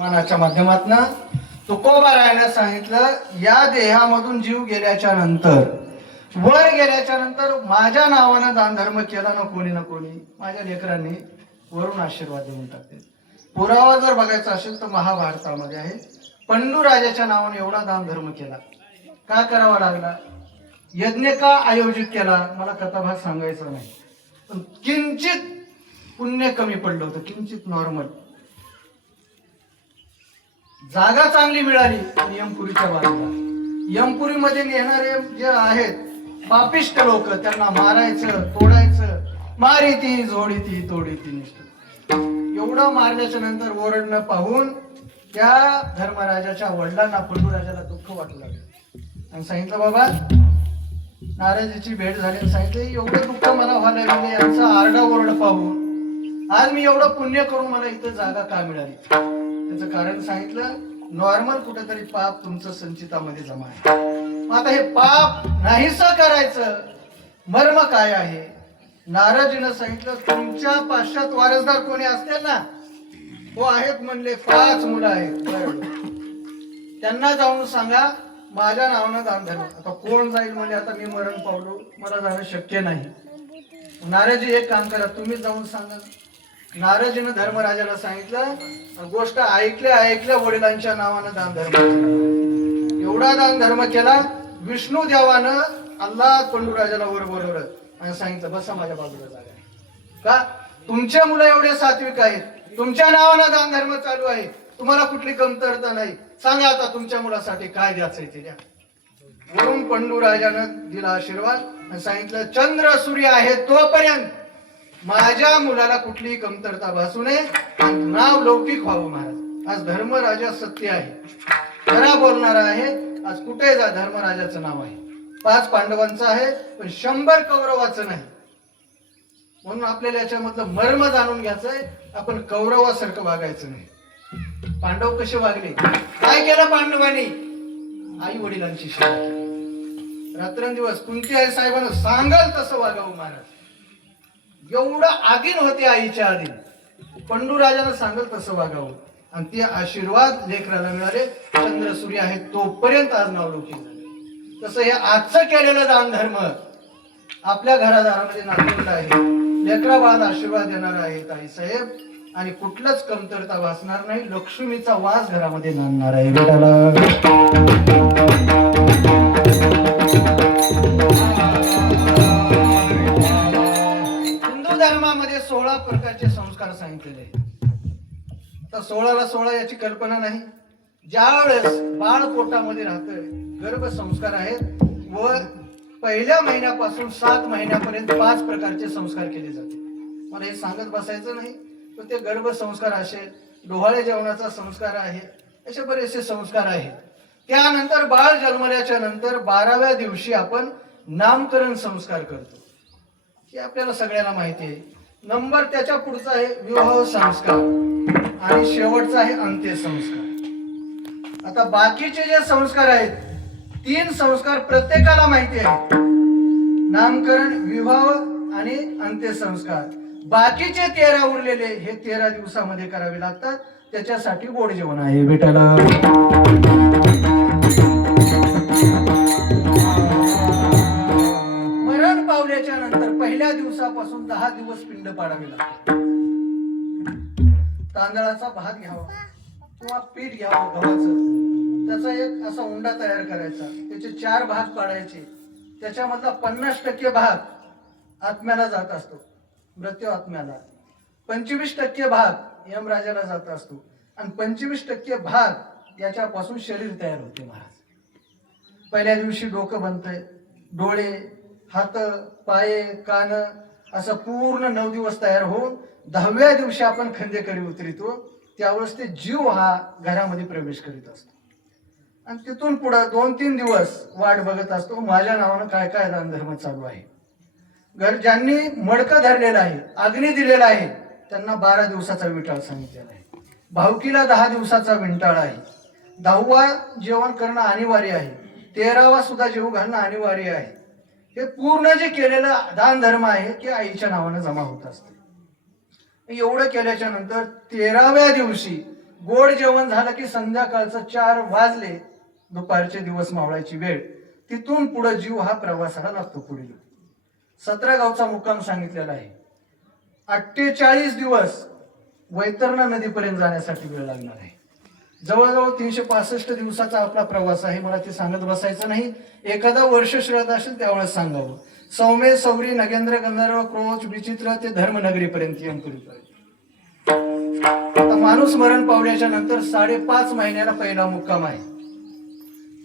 मनाच्या माध्यमातून तुकोबारायाने सांगितलं, या देहामधून जीव गेल्याच्या नंतर, वर गेल्याच्या नंतर माझ्या नावानं दान धर्म केला ना कोणी माझ्या लेकरांनी वरून आशीर्वाद देऊन टाकते. पुरावा जर बघायचा असेल तर महाभारतामध्ये आहे. पंडू राजाच्या नावाने एवढा दान धर्म केला. का करावा लागला? यज्ञ का आयोजित केला? मला कथाभाग सांगायचा नाही, पण किंचित पुण्य कमी पडलं होतं, किंचित नॉर्मल. जागा चांगली मिळाली यमपुरीच्या बाजूला. यमपुरीमध्ये नेणारे जे आहेत पापिष्ट लोक, त्यांना मारायचं, तोडायचं, मारिती झोडीती तोडीती निष्ठ. एवढं मारल्याच्या नंतर ओरडणं पाहून त्या धर्मराजाच्या वडिलांना, पंडूराजाला दुःख वाटू लागलं आणि सांगितलं, बाबा नाराजीची भेट झाली आणि सांगितलं, एवढं दुःख मला व्हायला लागले, यांचा आरडाओरड पाहून आज मी एवढं पुण्य करून मला इथं जागा का मिळाली? त्याचं कारण सांगितलं, नॉर्मल कुठेतरी पाप तुमचं संचितामध्ये जमा आहे. आता हे पाप नाहीसं करायचं मर्म काय आहे? नारदजीनं सांगितलं, तुमच्या पाश्चात वारसदार कोणी असतील ना, तो आहेत म्हणले 5 मुलं आहेत, त्यांना जाऊन सांगा माझ्या नावानं दान धर्म. आता कोण जाईल म्हणजे, आता मी मरण पावलो, मला जाणं शक्य नाही. नारदजी एक काम करा, तुम्ही जाऊन सांगा. नारदजीनं धर्मराजाला सांगितलं, गोष्ट ऐकल्या वडिलांच्या नावानं दान धर्म केला. एवढा दान धर्म केला, विष्णू देवानं अल्लाह पंडूराजाला वर बोलवलं आणि सांगितलं, बसा माझ्या बाजूला जागा. का? तुमचे मुलं एवढे सात्विक आहेत, तुमच्या नावानं दान धर्म चालू आहे, तुम्हाला कुठली कमतरता नाही, सांगा आता तुमच्या मुलासाठी काय द्यायचंय ते द्या. वरून पंडूराजानं दिला आशीर्वाद आणि सांगितलं, चंद्र सूर्य आहे तोपर्यंत माझ्या मुलाला कुठलीही कमतरता भासू नये आणि नाव लौकिक व्हावं महाराज. आज धर्मराजा सत्य आहे, खरा बोलणारा आहे. आज कुठे जा धर्मराजाचं नाव आहे. 5 पांडवांचं आहे पण 100 कौरवाचं नाही. म्हणून आपल्याला याच्यामधलं मर्म जाणून घ्यायचंय. आपण कौरवासारखं वागायचं नाही. पांडव कसे वागले, काय केलं पांडवांनी? आई वडिलांची सेवा केली. रात्रंदिवस कुंती आई साहेबांना सांगाल तसं वागावं महाराज. एवढं आधीन होते आईच्या आधीन, पंडूराजानं सांगल तसं वागावं आणि ते आशीर्वाद लेकराला मिळाले. चंद्र सूर्य आहे तोपर्यंत आज नावलौकिक झाले. तसं हे आजचं केलेलं दान धर्म आपल्या घरादारामध्ये नांदलेलं आहे. लेकरा बाळाला आशीर्वाद देणार आहेत आई साहेब आणि कुठलंच कमतरता भासणार नाही. लक्ष्मीचा वास घरामध्ये नांदणार आहे. हिंदू धर्मामध्ये 16 प्रकारचे संस्कार सांगितलेले आहेत. तर 16ला 16 याची कल्पना नाही. ज्यावेळेस बाळ पोटामध्ये राहतंय, गर्भसंस्कार आहेत व पहिल्या महिन्यापासून 7 महिन्यापर्यंत 5 प्रकारचे संस्कार केले जाते. मला हे सांगत बसायचं नाही, पण ते गर्भसंस्कार असेल, डोहाळे जेवणाचा संस्कार आहे, असे बरेचसे संस्कार आहेत. त्यानंतर बाळ जन्मल्याच्या नंतर 12व्या दिवशी आपण नामकरण संस्कार करतो, हे आपल्याला सगळ्यांना माहिती आहे. नंबर त्याच्या पुढचा आहे विवाह संस्कार आणि शेवटचा आहे अंत्यसंस्कार. आता बाकीचे जे संस्कार आहेत, 3 संस्कार प्रत्येकाला माहिती आहे, नामकरण, विवाह आणि अंत्यसंस्कार. बाकीचे 13 उरलेले हे 13 दिवसामध्ये करावे लागतात. त्याच्यासाठी गोड जेवण आहे बेटाला. मरण पावल्याच्या नंतर पहिल्या दिवसापासून 10 दिवस पिंड पाडावे लागतात. तांदळाचा भात घ्यावा किंवा पीठ घ्यावं गव्हाचं, त्याचा एक असा उंडा तयार करायचा, त्याचे 4 भाग पाडायचे. त्याच्यामधला 50% भाग आत्म्याला जात असतो, मृत्यू आत्म्याला. 25% भाग यमराजाला जात असतो आणि 25% भाग याच्यापासून शरीर तयार होते महाराज. पहिल्या दिवशी डोकं बनतंय, डोळे, हात, पाये, कान असं पूर्ण 9 दिवस तयार होऊन 10व्या दिवशी आपण खंदेकरी उतरतो. त्यावेळेस ते जीव हा घरामध्ये प्रवेश करीत असतो आणि तिथून पुढे 2-3 दिवस वाट बघत असतो, माझ्या नावानं काय काय दान धर्म चालू आहे. ज्यांनी मडकं धरलेलं आहे, अग्नी दिलेला आहे, त्यांना 12 दिवसाचा विटाळ सांगितलेला आहे. भावकीला 10 दिवसाचा विंटाळ आहे. 10वा जेवण करणं अनिवार्य आहे. 13वा सुद्धा जेव घालणं अनिवार्य आहे. हे पूर्ण जे केलेलं दान धर्म आहे ते आईच्या नावानं जमा होत असते. एवढं केल्याच्या नंतर 13व्या दिवशी गोड जेवण झालं की संध्याकाळचं 4 वाजले, दुपारचे दिवस मावळायची वेळ, तिथून पुढे जीव हा प्रवासाला लागतो. पुढे 17 गावचा मुक्काम सांगितलेला आहे. 48 दिवस वैतरणा नदीपर्यंत जाण्यासाठी वेळ लागणार आहे. जवळजवळ 365 दिवसाचा आपला प्रवास आहे. मला ते सांगत बसायचं नाही. एखादा वर्ष श्रद्धा असेल त्यावेळेस सांगावं. सौम्य सौरी नगेंद्र गंधर्व क्रोच विचित्र ते धर्मनगरीपर्यंत यमपुरीपर्यंत. आता माणूस मरण पावल्याच्या नंतर 5.5 महिन्याला पहिला मुक्काम आहे.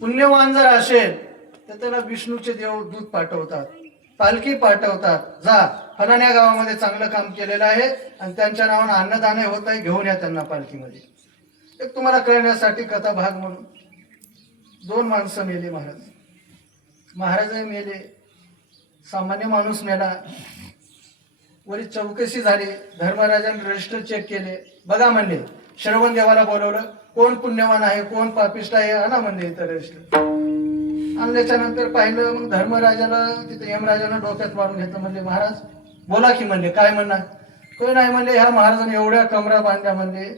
पुण्यवान जर असेल तर त्याला विष्णूचे देव दूध पाठवतात, पालखी पाठवतात. जा फलाण्या गावामध्ये चांगलं काम केलेलं आहे आणि त्यांच्या नावानं अन्नदान होत आहे, घेऊन या त्यांना पालखीमध्ये. एक तुम्हाला कळण्यासाठी कथा भाग म्हणून 2 माणसं मेली. महाराजही मेले, सामान्य माणूस मेला. वरी चौकशी झाली, धर्मराजाने रजिस्टर चेक केले. बघा म्हणले, श्रवण देवाला बोलवलं, कोण पुण्यवान आहे कोण पापिष्ट आहे आणा म्हणले इथं रजिस्टर. आणल्याच्या नंतर पाहिलं, मग धर्मराजाला तिथे यमराजानं डोक्यात मारून घेतलं. म्हणले महाराज बोला की. म्हणले काय म्हणणार? कोण नाही म्हणले, ह्या महाराजांनी एवढ्या कमरा बांधल्या म्हणले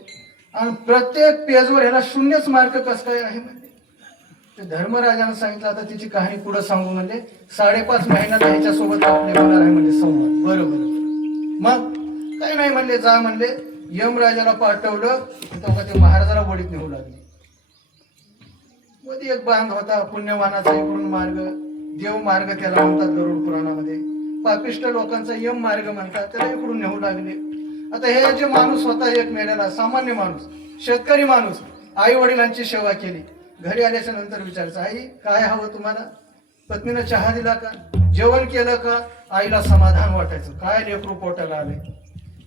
आणि प्रत्येक पेजवर ह्याला 0 मार्क कस काय आहे म्हणले. धर्मराजानं सांगितलं आता तिची कहाणी पुढे सांगू. म्हणले 5.5 महिन्यात ह्याच्यासोबत आपले होणार आहे म्हणले संवाद. बरोबर. मग काही नाही म्हणले, जा म्हणले. यमराजाला पाठवलं, तेव्हा ते महाराजाला वडीत नेऊ लागले. मध्ये एक बांध होता पुण्यवानाचा इकडून मार्ग, देव मार्ग त्याला म्हणतात गरुड पुराणामध्ये. पापिष्ट लोकांचा यम मार्ग म्हणतात, त्याला इकडून नेऊ लागले. आता हे जे माणूस होता एक मेलेला सामान्य माणूस, शेतकरी माणूस, आई वडिलांची सेवा केली. घरी आल्याच्या नंतर विचारायचं, आई काय हवं तुम्हाला? पत्नीनं चहा दिला का? जेवण केलं का? आईला समाधान वाटायचं, काय लेकरू पोटाला आले.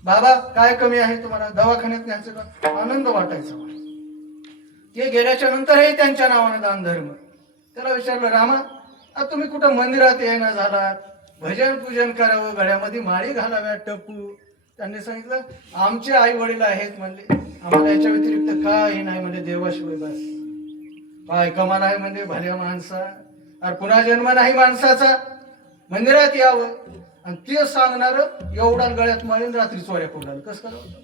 बाबा काय कमी आहे तुम्हाला? दवाखान्यात न्यायचं का? आनंद वाटायचा. ते गेल्याच्या नंतरही त्यांच्या नावानं दान धर्म. त्याला विचारलं, रामा तुम्ही कुठं मंदिरात येणं झालात, भजन पूजन करावं, गळ्यामध्ये माळी घालाव्या टपू. त्यांनी सांगितलं आमचे आई वडील आहेत म्हणले, आम्हाला याच्या व्यतिरिक्त काही नाही म्हणजे देवाशिवाय बस. काय कमाल आहे म्हणजे भल्या माणसा, अरे पुन्हा जन्म नाही माणसाचा, मंदिरात यावं. आणि ते सांगणार एवढा गळ्यात माळीन रात्री चोऱ्या कोणाला कसं करावं.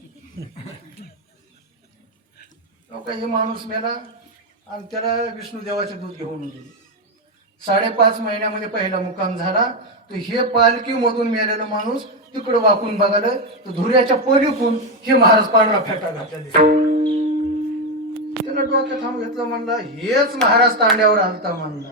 हे माणूस मेला आणि त्याला विष्णू देवाचे दूध घेऊन गेले. 5.5 महिन्यामध्ये पहिला मुक्काम झाला. तर हे पालखी मधून मेलेला माणूस तिकडे वाकून बघायला, तर धुऱ्याच्या पलीकडून हे महाराज पांढरा फेटा घातला. त्याला डोक्यात थांब घेतलं, म्हणला हेच महाराज तांड्यावर आलता म्हणला.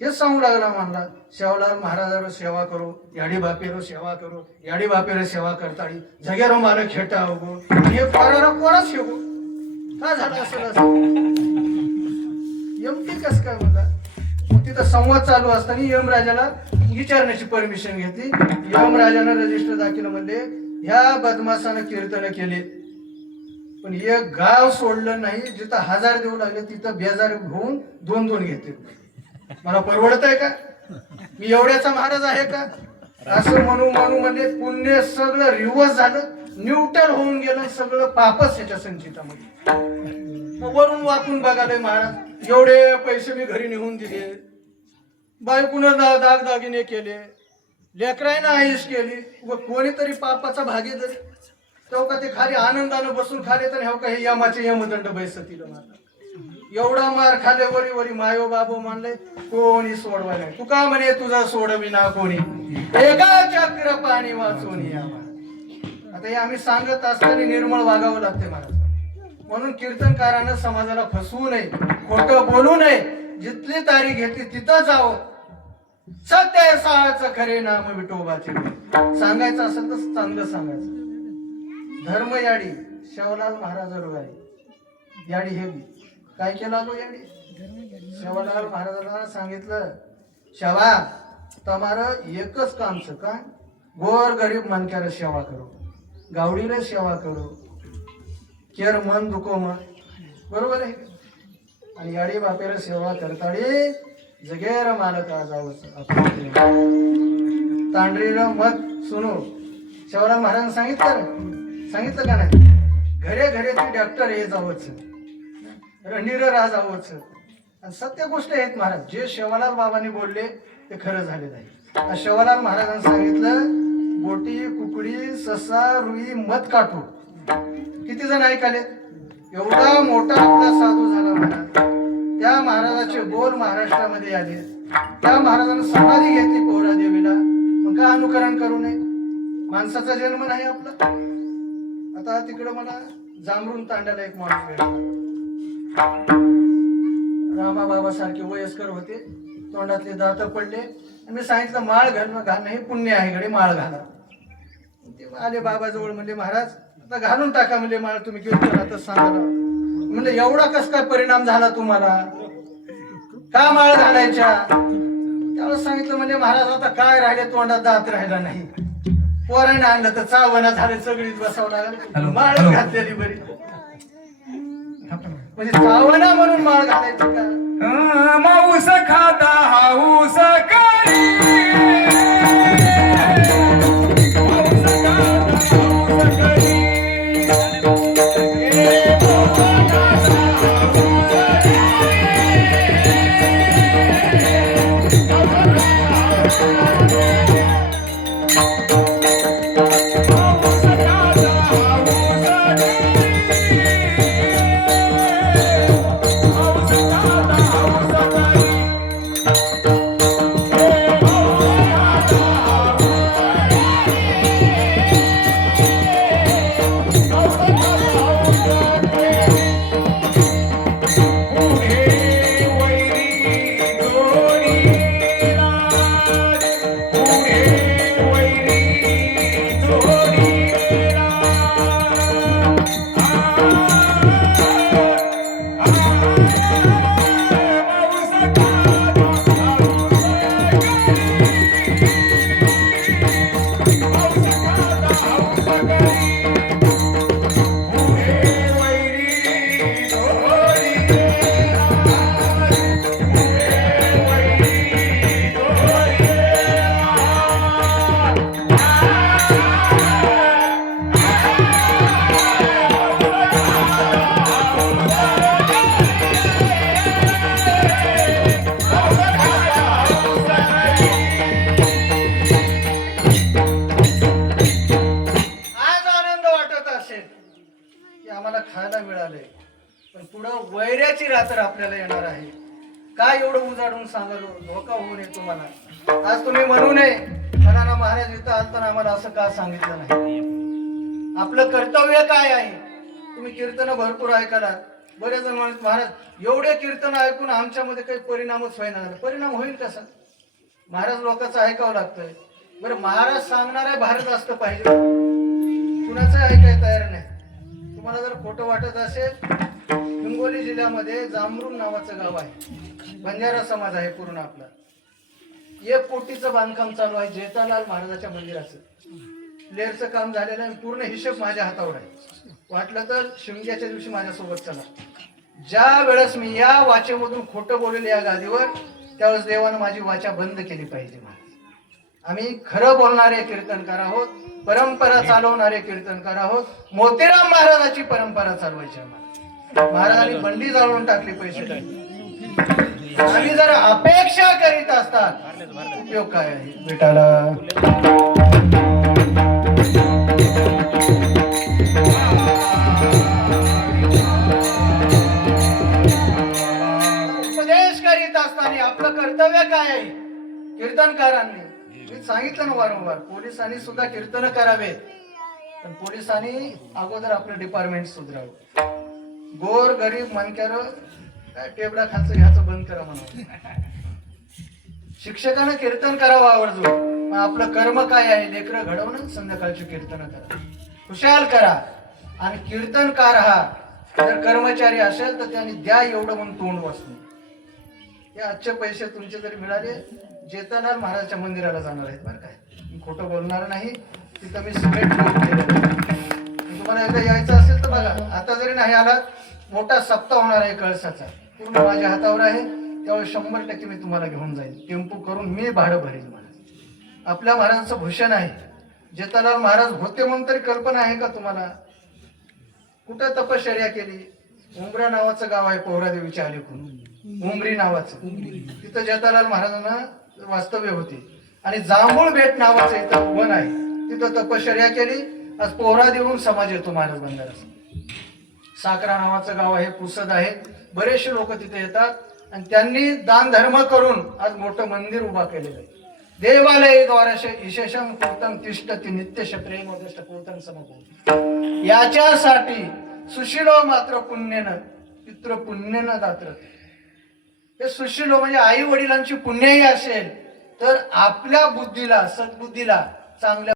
हेच सांगू लागला म्हणला, शेवलाल महाराजावर सेवा करो, याडी बापेरो सेवा करो, याडी बापेरो सेवा करताळी जग्यारो मला खेटा होगो. हे फाराला कोणाच शेवो का झालं असं यमती कस काय म्हणला. मग तिथं संवाद चालू असताना यमराजाला विचारण्याची परमिशन घेतली. यमराजानं रजिस्टर दाखवलं. म्हणले ह्या बदमाशानं कीर्तन केले पण एक गाव सोडलं नाही, जिथं 1000 देऊ लागले तिथं बेजार होऊन 2-2 घेते. मला परवडत आहे का? मी एवढ्याचा महाराज आहे का? असं म्हणू म्हणजे पुण्य सगळं रिवर्स झालं, न्यूट्रल होऊन गेलं, सगळं पापच ह्याच्या संचितामध्ये. वरून वाकून बघाले महाराज, एवढे पैसे मी घरी निघून दिले, बायकोनं दागदागिने केले, लेकरांना आयुष केली, व कोणीतरी पापाचा भागीदारी तेव्हा ते खाली आनंदानं बसून खाले तर हे काही यमाचे यमदंड बैसतील. एवढा मार खाले वरी वरी मायो बाबू म्हणले कोणी सोडवाय नाही. तू का म्हणे तुझा सोडविना कोणी, एका चक्र पाणी वाचून यावा. आता हे आम्ही सांगत असताना निर्मळ वागावं लागते महाराज. म्हणून कीर्तनकारानं समाजाला फसवू नये, खोटं बोलू नये, जिथली तारीख घेतली तिथं जावं. सत्य साळाचं खरे नाम विठोबाचे सांगायचं असेल तर चांगलं सांगायचं. धर्मयाडी शेवलाल महाराज याडी हे काय केला तो याडी. शेवलाल महाराजांना सांगितलं, शेवा तुम्हाला एकच काम छ काय, गोर गरीब मनक्याला सेवा करो, गावडीला सेवा करो, केर मन दुखो मन. बरोबर आहे. आणि याडी बापेला सेवा करताडी जगेर मालक जावं तांडरीला मत सुनो. शेवलाल महाराजांनी सांगितलं का नाही, घरे घरे ते डॉक्टर हे जावंच, रणीर राजावंच. आणि सत्य गोष्ट आहेत महाराज. जे शेवालाल बाबांनी बोलले ते खरं झालेलं आहे. शेवालाल महाराजांनी सांगितलं, बोटी कुकडी ससा रुई मत काठू. किती जण ऐकाले? एवढा मोठा आपला साधू झाला महाराज, त्या महाराजाचे बोल महाराष्ट्रामध्ये आले, त्या महाराजांना समाधी घेतली पोहरा देवीला, मग का अनुकरण करू नये? माणसाचा जन्म नाही आपला. आता तिकडे मला जांभरून तांड्याला एक माणूस भेटला, रामा बाबा सारखे वयस्कर होते, तोंडातले दात पडले, आणि मी सांगितलं माळ घालणं हे पुण्य आहे, कडे माळ घाला. ते आले बाबाजवळ, म्हणले महाराज आता घालून टाका, म्हणजे माळ तुम्ही कीर्तनातच सांगा. म्हणजे एवढा कस काय परिणाम झाला तुम्हाला, का माळ घालायच्या? त्याला सांगितलं म्हणजे महाराज आता काय राहिले, तोंडात दात राहिला नाही, पोराने आणलं तर चावना झाले, सगळीच बसावं लागलं, माळ घातलेली बरी. म्हणजे चावना म्हणून माळ घालायची का? माऊस खाता हाऊस करी, माऊस खाता हाऊस करी, वैऱ्याची रात्र आपल्याला येणार आहे. काय एवढं उजाडून सांगालो, धोका होऊ नये तुम्हाला. आज तुम्ही म्हणू नये मला ना महाराज इथं आलताना आम्हाला असं का सांगितलं नाही. आपलं कर्तव्य काय आहे? तुम्ही कीर्तन भरपूर ऐकाला, बरेच जण म्हणत महाराज एवढे कीर्तन ऐकून आमच्यामध्ये काही परिणामच व्हायला झाला. परिणाम होईल कसा? महाराज लोकांचं ऐकावं लागतंय. बरं महाराज सांगणारे भारत असतं पाहिजे, कुणाचं ऐकाय तयार नाही. तुम्हाला जर खोटं वाटत असेल, हिंगोली जिल्ह्यामध्ये जांभरून नावाचं गाव आहे, बंजारा समाज आहे पूर्ण आपला. 1 कोटीचं बांधकाम चालू आहे जेतालाल महाराजाच्या मंदिराचं. लेअरचं काम झालेलं आहे, पूर्ण हिशोब माझ्या हातावर आहे. वाटलं तर शिमग्याच्या दिवशी माझ्यासोबत चला. ज्या वेळेस मी या वाचेमधून खोटं बोलले या गादीवर, त्यावेळेस देवानं माझी वाचा बंद केली पाहिजे. आम्ही खरं बोलणारे कीर्तनकार आहोत, परंपरा चालवणारे कीर्तनकार आहोत. मोतीराम महाराजाची परंपरा चालवायची आम्हाला. महाराजांनी बंडी जाळून टाकली पैसे. आम्ही जर अपेक्षा करीत असतात, उपयोग काय आहे बेटाला? उपदेश करीत असताना आपलं कर्तव्य काय आहे? कीर्तनकारांनी मी सांगितलं ना वारंवार, पोलिसांनी सुद्धा कीर्तन करावे, पण पोलिसांनी अगोदर आपलं डिपार्टमेंट सुधारावं. गोर गरीब मनक्यार काय टेबला खायचं घ्यायचं बंद करा म्हणून. शिक्षकानं कीर्तन करावं आवर्जून. आपलं कर्म काय आहे? लेकरं घडवणं, संध्याकाळची कीर्तन करा, खुशाल करा. आणि कीर्तनकार हा जर कर्मचारी असेल तर त्यांनी द्या एवढं म्हणून तोंड वाचून. हे आजचे पैसे तुमचे जरी मिळाले, जेतालाल महाराजांच्या मंदिराला जाणार आहेत बरं काय, मी खोटं बोलणार नाही. तिथं मी सिमेंट तुम्हाला एकदा यायचं असेल तर बघा. आता जरी नाही आलात, मोठा सप्ताह होणार आहे कळसाचा, पूर्ण माझ्या हातावर आहे. त्यावेळेस 100% मी तुम्हाला घेऊन जाईल. टेम्पो करून मी भाडं भरेल. महाराज आपल्या महाराजांचं भूषण आहे. जेतालाल महाराज होते म्हणून तरी कल्पना आहे का तुम्हाला? कुठं तपश्चर्या केली? उमरा नावाचं गाव आहे पोहरादेवीच्या अलीकडून, उमरी नावाचं. तिथं जेतालाल महाराजांना वास्तव्य होते. आणि जांभूळ बेट नावाचं इथं वन आहे, तिथं तपश्चर्या केली. आज पोहरादेवीहून समाज येतो महाराज बंधारा. साकरा नावाचं गाव आहे, पुसद आहे. बरेचसे लोक तिथे येतात आणि त्यांनी दान धर्म करून आज मोठं मंदिर उभा केलेलं आहे. देवालय द्वारश विशेषम कीर्तन तिष्ठती नित्यश प्रेम उदिष्ट कीर्तन समभूती. याच्यासाठी सुशिलो मात्र पुण्यन पितृ पुण्यन दात्र. हे सुशिलो म्हणजे आई वडिलांची पुण्यही असेल तर आपल्या बुद्धीला, सद्बुद्धीला चांगल्या